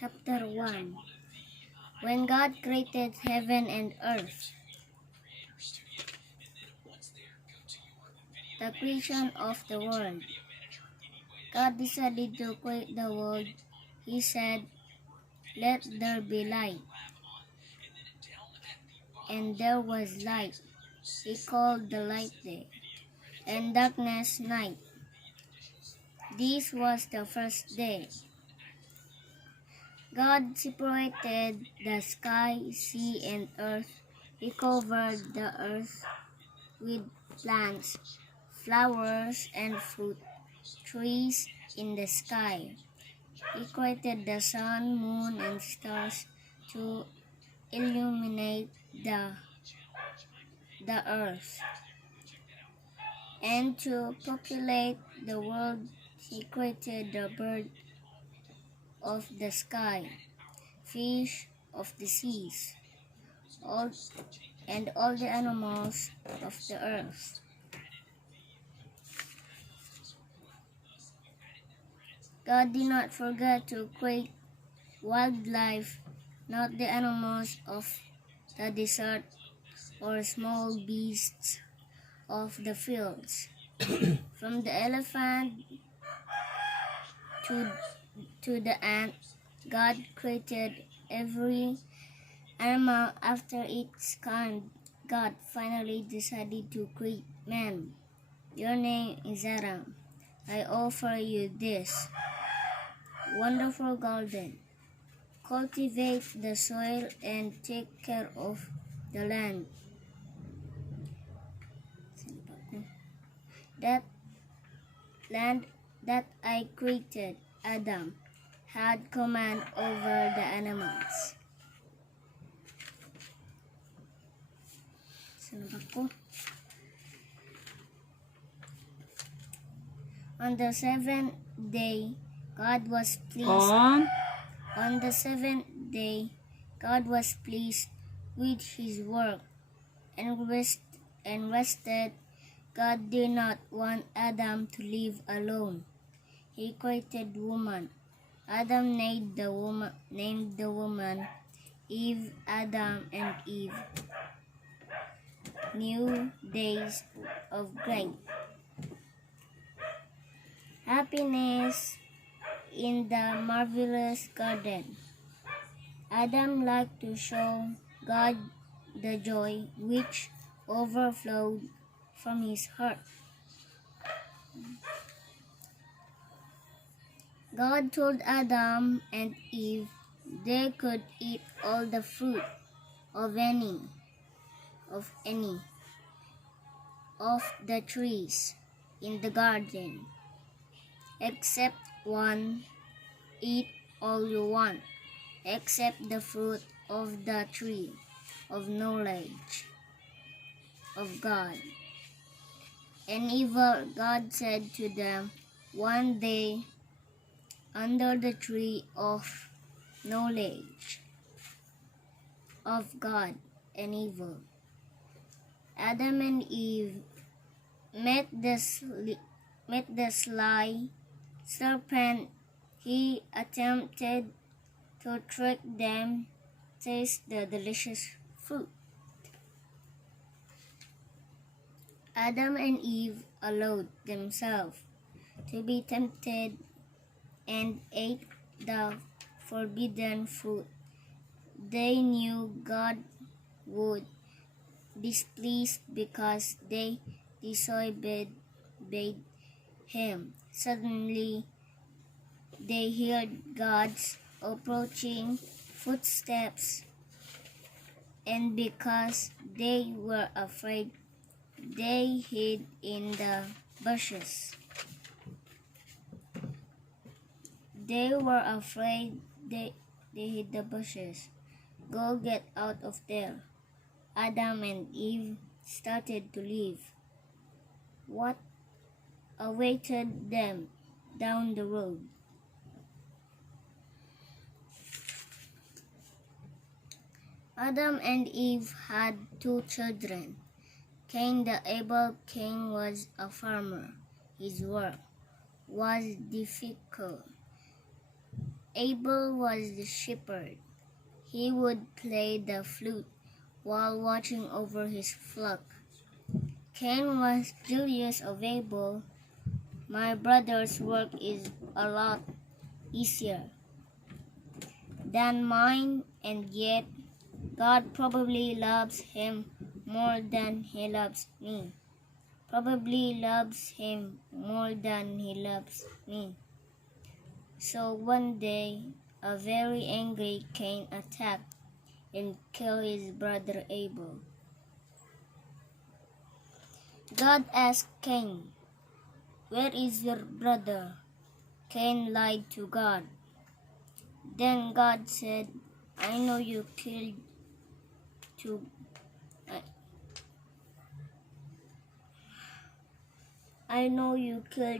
Chapter 1. When God created heaven and earth, the creation of the world. God decided to create the world. He said, "Let there be light." And there was light. He called the light day, and darkness night. This was the first day. God separated the sky, sea, and earth. He covered the earth with plants, flowers, and fruit trees in the sky. He created the sun, moon, and stars to illuminate the earth. And to populate the world, he created the birds of the sky, fish of the seas, and all the animals of the earth. God did not forget to create wildlife, not the animals of the desert or small beasts of the fields. From the elephant to the ant, God created every animal after its kind. God finally decided to create man. Your name is Adam. I offer you this wonderful garden. Cultivate the soil and take care of the land. That land that I created, Adam had command over the animals. On the seventh day, God was pleased. On the seventh day, God was pleased with his work and rested. God did not want Adam to live alone. He created woman. Adam named the woman Eve. Adam and Eve new days of great happiness in the marvelous garden. Adam liked to show God the joy which overflowed from his heart. God told Adam and Eve they could eat all the fruit of any of the trees in the garden, except one. Eat all you want, except the fruit of the tree of knowledge of God and evil. God said to them, one day under the tree of knowledge of God and evil, Adam and Eve met the sly serpent. He attempted to trick them, taste the delicious fruit. Adam and Eve allowed themselves to be tempted and ate the forbidden fruit. They knew God would displeased because they disobeyed him. Suddenly, they heard God's approaching footsteps, and because they were afraid, they hid in the bushes. They were afraid. They hid the bushes. Go get out of there. Adam and Eve started to leave. What awaited them down the road? Adam and Eve had 2 children. Cain the able. Cain was a farmer. His work was difficult. Abel was the shepherd. He would play the flute while watching over his flock. Cain was jealous of Abel. My brother's work is a lot easier than mine, and yet God probably loves him more than he loves me. Probably loves him more than he loves me. So one day, a very angry Cain attacked and killed his brother Abel. God asked Cain, "Where is your brother?" Cain lied to God. Then God said, I know you killed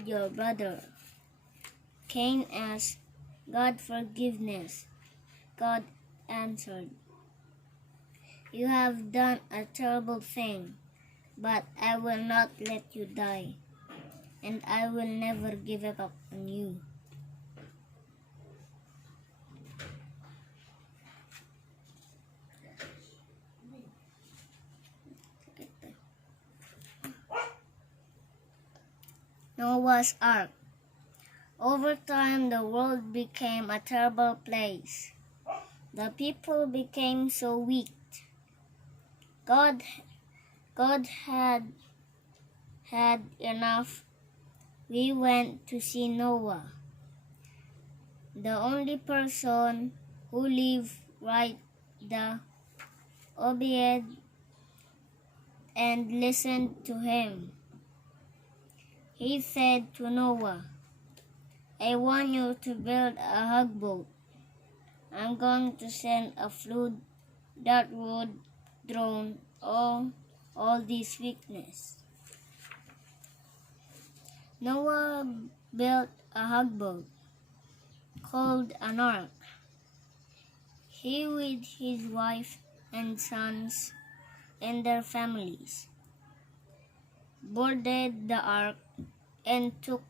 your brother. Cain asked God forgiveness. God answered, "You have done a terrible thing, but I will not let you die, and I will never give up on you." Noah's Ark. Over time, the world became a terrible place. The people became so weak. God had enough. We went to see Noah, the only person who lived right, the obeyed and listened to him. He said to Noah, I want you to build a tugboat. I'm going to send a flood that would drown all this weakness. Noah built a tugboat called an ark. He with his wife and sons and their families boarded the ark and took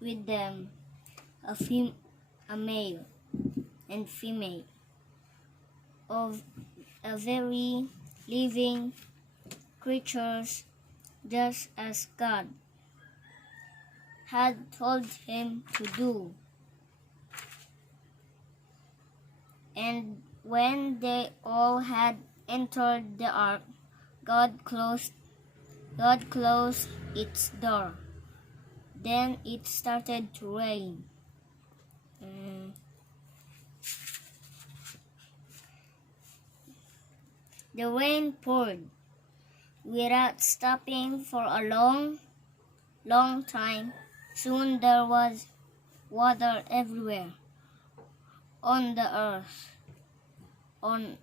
with them a male and female of a very living creatures, just as God had told him to do. And when they all had entered the ark, God closed its door. Then it started to rain. The rain poured without stopping for a long time. Soon there was water everywhere on the earth. On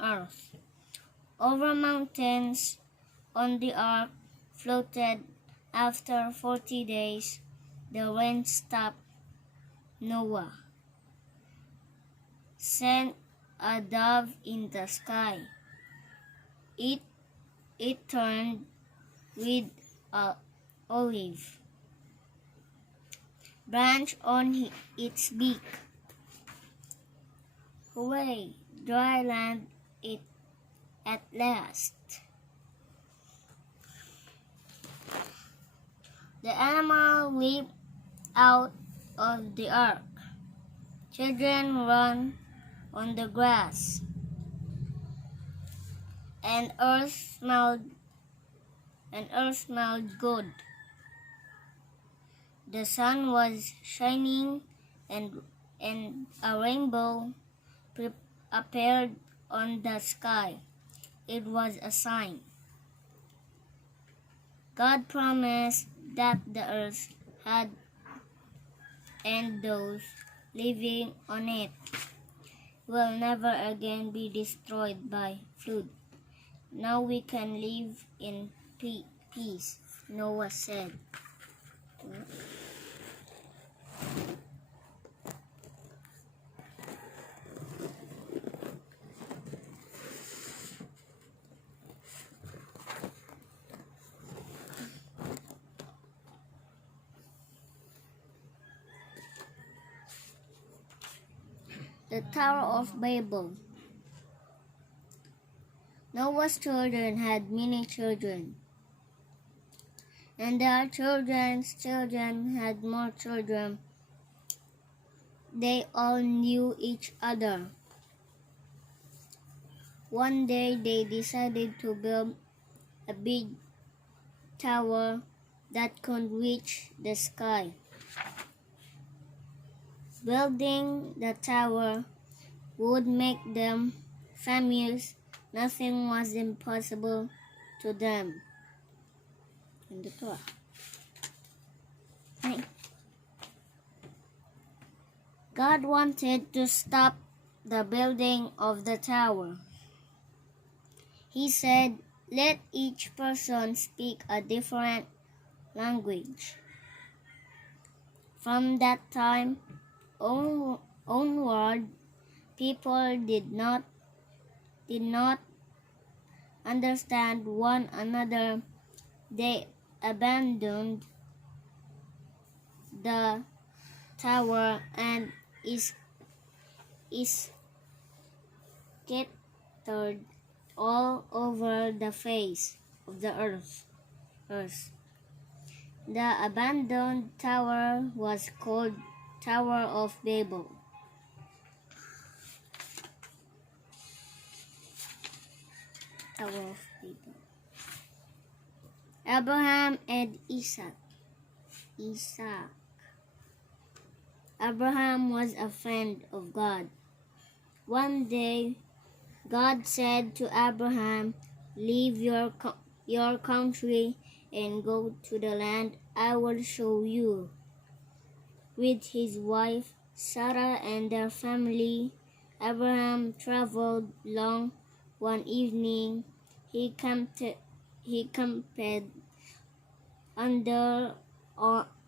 earth. Over mountains on the ark floated. After 40 days, the rain stopped. Noah sent a dove in the sky. It turned with an olive branch on its beak. Hooray! Dry land it at last. The animal leaped out of the ark. Children ran on the grass, and earth smelled good. The sun was shining, and a rainbow appeared on the sky. It was a sign. God promised that the earth and those living on it will never again be destroyed by flood. Now we can live in peace, Noah said. The Tower of Babel. Noah's children had many children, and their children's children had more children. They all knew each other. One day they decided to build a big tower that could reach the sky. Building the tower would make them famous. Nothing was impossible to them. God wanted to stop the building of the tower. He said, "Let each person speak a different language." From that time onward, people did not understand one another. They abandoned the tower and scattered all over the face of the earth. The abandoned tower was called Tower of Babel. Tower of Babel. Abraham and Isaac. Abraham was a friend of God. One day, God said to Abraham, "Leave your country and go to the land I will show you." With his wife Sarah and their family, Abraham traveled long. One evening, he camped under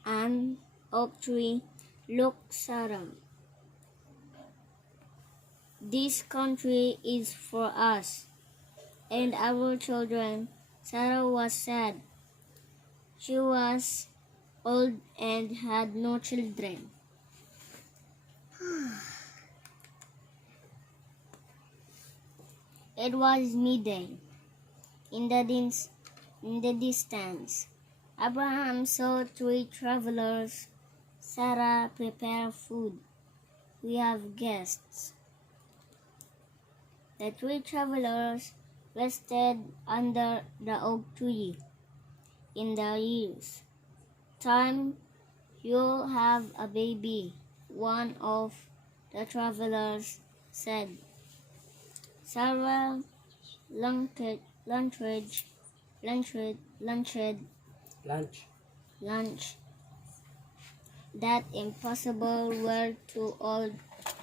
an oak tree. "Look, Sarah, this country is for us and our children." Sarah was sad. She was old and had no children. It was midday. In the distance, Abraham saw 3 travelers. "Sarah, prepare food. We have guests." The 3 travelers rested under the oak tree. "In the year's time, you'll have a baby," one of the travelers said. Sarah lunched that impossible, were too old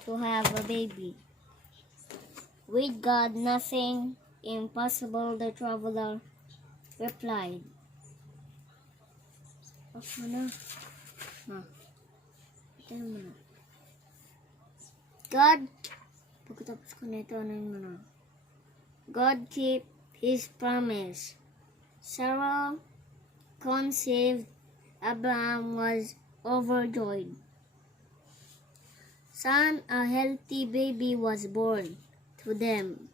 to have a baby. "With God, nothing impossible," the traveler replied. God kept his promise. Sarah conceived. Abraham was overjoyed. Soon a healthy baby was born to them.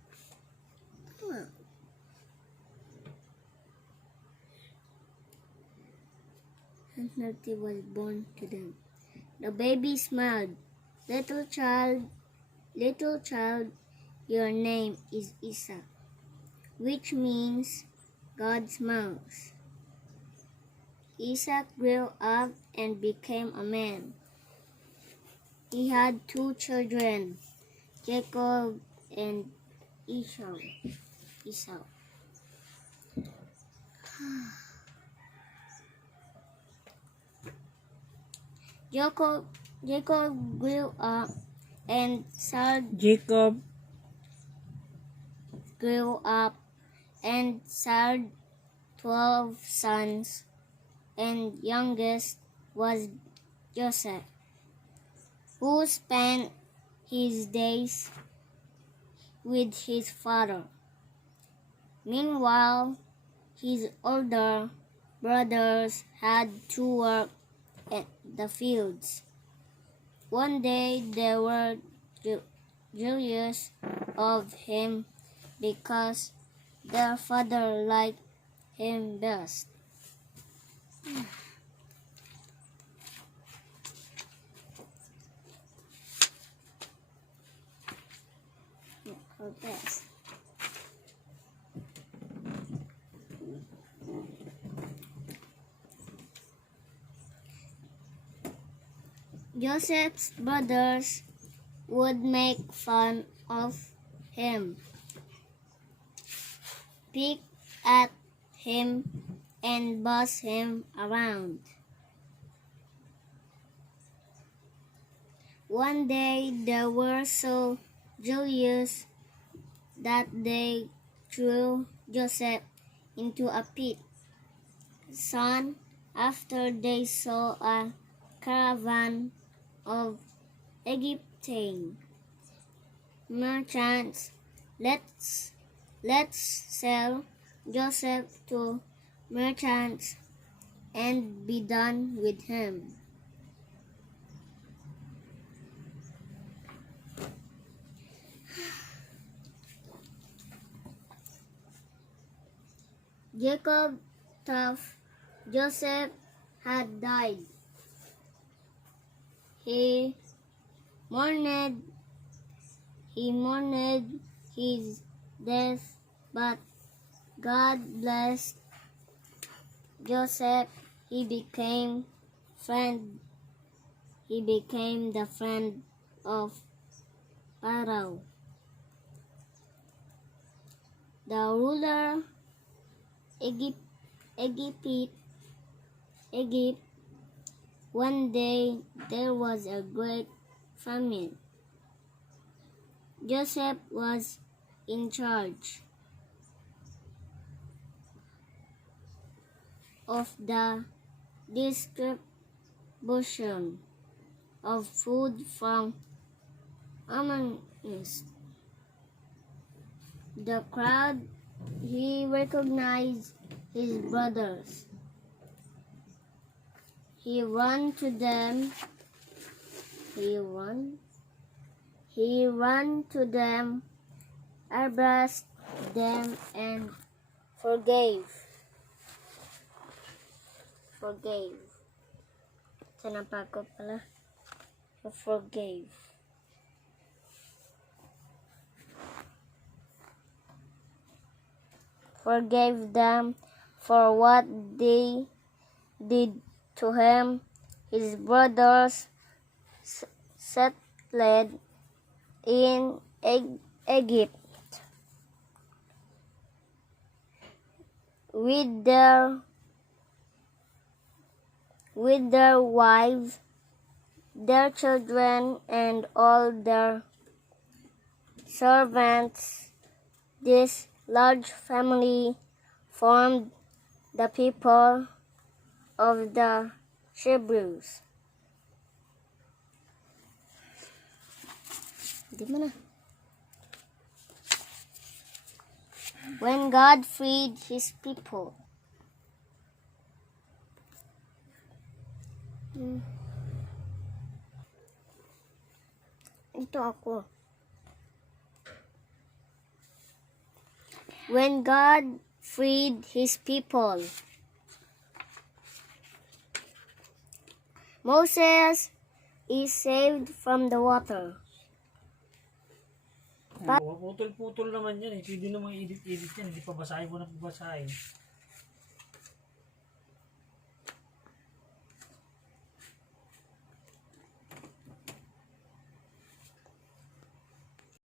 The baby smiled. Little child, your name is Isaac," which means God smiles. Isaac grew up and became a man. He had 2 children, Jacob and Esau. Jacob grew up and had 12 sons, and youngest was Joseph, who spent his days with his father. Meanwhile, his older brothers had to work at the fields. One day they were jealous of him because their father liked him best. Best. Joseph's brothers would make fun of him, pick at him, and boss him around. One day they were so jealous that they threw Joseph into a pit. Soon after, they saw a caravan of Egyptian merchants. Let's sell Joseph to merchants and be done with him. Jacob thought Joseph had died. He mourned his death, but God blessed Joseph. He became the friend of Pharaoh, the ruler Egypt. One day there was a great famine. Joseph was in charge of the distribution of food from amongst the crowd. He recognized his brothers. He ran to them, embraced them, and forgave. Sanapa ko pala. Forgave. Forgave them for what they did to him. His brothers settled in Egypt with their wives, their children, and all their servants. This large family formed the people of the Hebrews. When God freed his people. Ito ako. When God freed his people. Moses is saved from the water. Putol-putol naman yan eh. Pwede naman edit yan. Hindi pa basahin mo na babasahin.